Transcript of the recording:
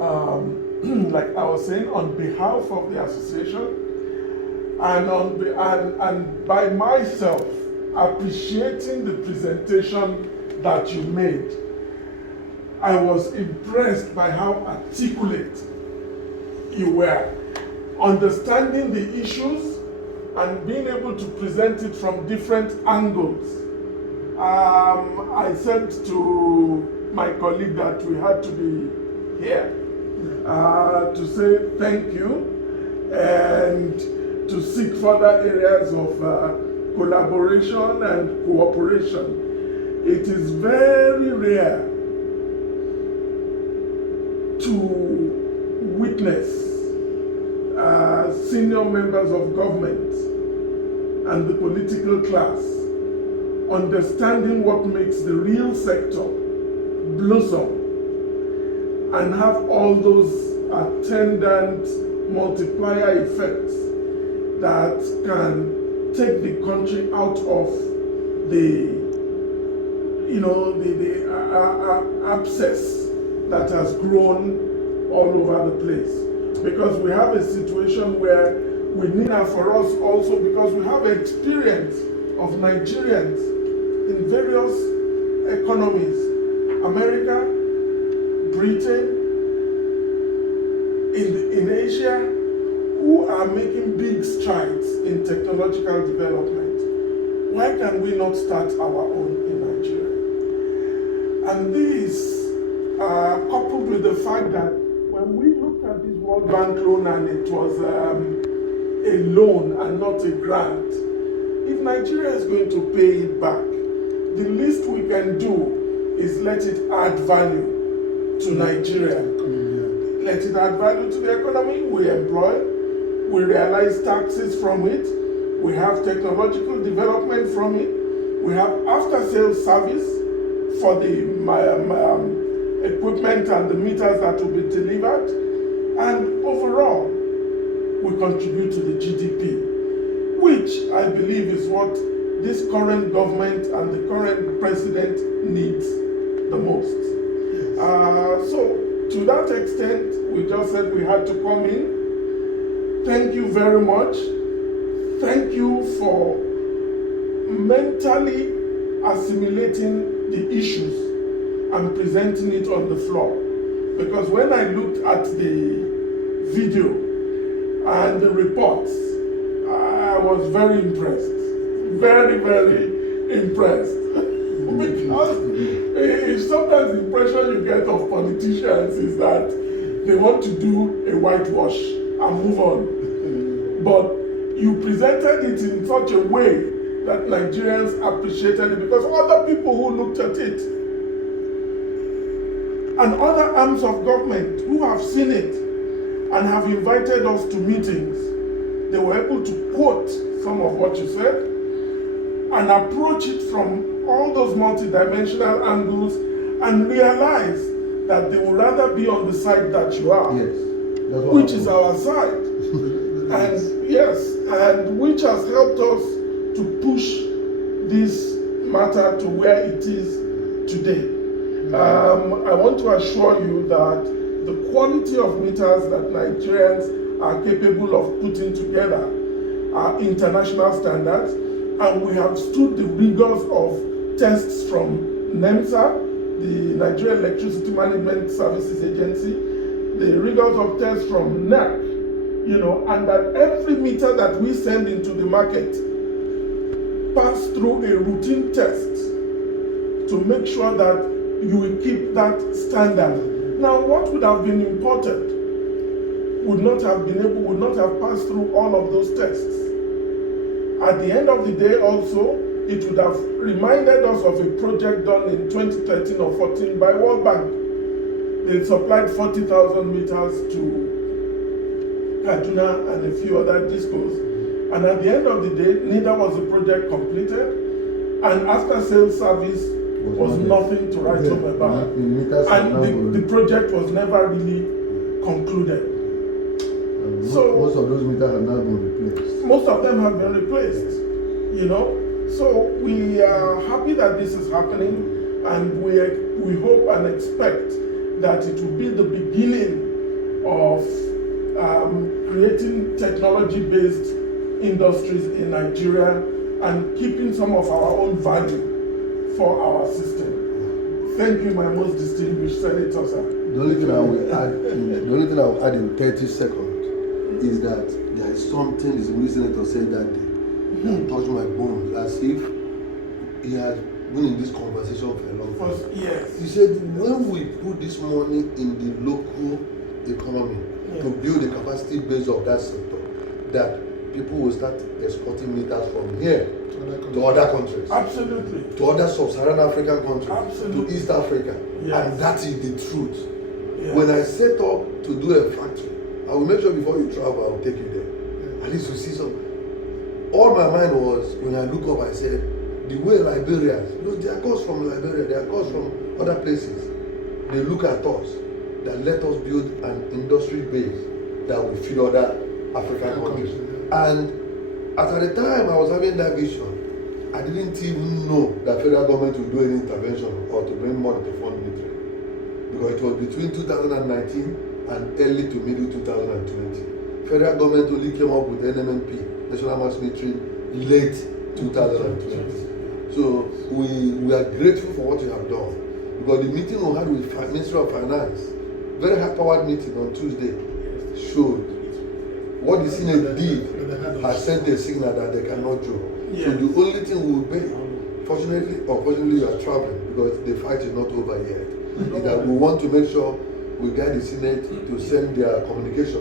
like I was saying, on behalf of the association and by myself, appreciating the presentation that you made, I was impressed by how articulate you were, understanding the issues and being able to present it from different angles. I said to my colleague that we had to be here to say thank you and to seek further areas of collaboration and cooperation. It is very rare to witness senior members of government and the political class understanding what makes the real sector blossom and have all those attendant multiplier effects that can take the country out of the abscess that has grown all over the place. Because we have a situation where we need for us also, because we have experience of Nigerians in various economies, America, Britain, in Asia, who are making big strides in technological development. Why can we not start our own in Nigeria? And this, coupled with the fact that when we looked at this World Bank loan and it was a loan and not a grant, if Nigeria is going to pay it back, the least we can do is let it add value to Nigeria. Let it add value to the economy. We employ, we realize taxes from it, we have technological development from it, we have after-sales service for the equipment and the meters that will be delivered, and overall, we contribute to the GDP, which I believe is what this current government and the current president needs the most. So, to that extent, we just said we had to come in. Thank you very much. Thank you for mentally assimilating the issues and presenting it on the floor. Because when I looked at the video and the reports, I was very impressed. Very, very impressed. Because sometimes the impression you get of politicians is that they want to do a whitewash and move on. But you presented it in such a way that Nigerians appreciated it, because other people who looked at it and other arms of government who have seen it and have invited us to meetings, they were able to quote some of what you said and approach it from all those multidimensional angles and realize that they would rather be on the side that you are, yes, which is our side. And yes, and which has helped us to push this matter to where it is today. I want to assure you that the quality of meters that Nigerians are capable of putting together are international standards, and we have stood the rigors of tests from NEMSA, the Nigeria Electricity Management Services Agency, the rigors of tests from NERC, and that every meter that we send into the market pass through a routine test to make sure that you will keep that standard. Now, what would have been imported would not have passed through all of those tests. At the end of the day also, it would have reminded us of a project done in 2013 or 14 by World Bank. They supplied 40,000 meters to Kaduna and a few other discos. And at the end of the day, neither was the project completed, and after-sales service was nothing to write home about. And the project was never really concluded. So most of those meters have not been replaced. Most of them have been replaced, So we are happy that this is happening, and we hope and expect that it will be the beginning creating technology-based industries in Nigeria and keeping some of our own value for our system. Thank you, my most distinguished senator, sir. The only thing I will add in 30 seconds is that there is something the senator said that day that touched my bones, as if he has been in this conversation for a long time. Yes. He said, when we put this money in the local economy to build the capacity base of that sector, that people will start exporting meters from here to other countries. Absolutely. To other sub-Saharan African countries. Absolutely. To East Africa. Yes. And that is the truth. Yes. When I set up to do a factory, I will make sure before you travel, I will take you there. At least you see some. All my mind was, when I look up, I said, the way Liberians, they are girls from Liberia, they are girls from other places. They look at us, that let us build an industry base that will feed other African countries. And at the time I was having that vision, I didn't even know that federal government would do any intervention or to bring money to fund military. Because it was between 2019 and early to middle 2020. Federal government only came up with NMNP, National Mass Military, late 2020. So we are grateful for what you have done. Because the meeting we had with Ministry of Finance, very high-powered meeting on Tuesday, showed what the Senate did has sent a signal that they cannot do. Yes. So the only thing we will pay, fortunately or fortunately you are traveling because the fight is not over yet, is that we want to make sure we guide the Senate to send their communication.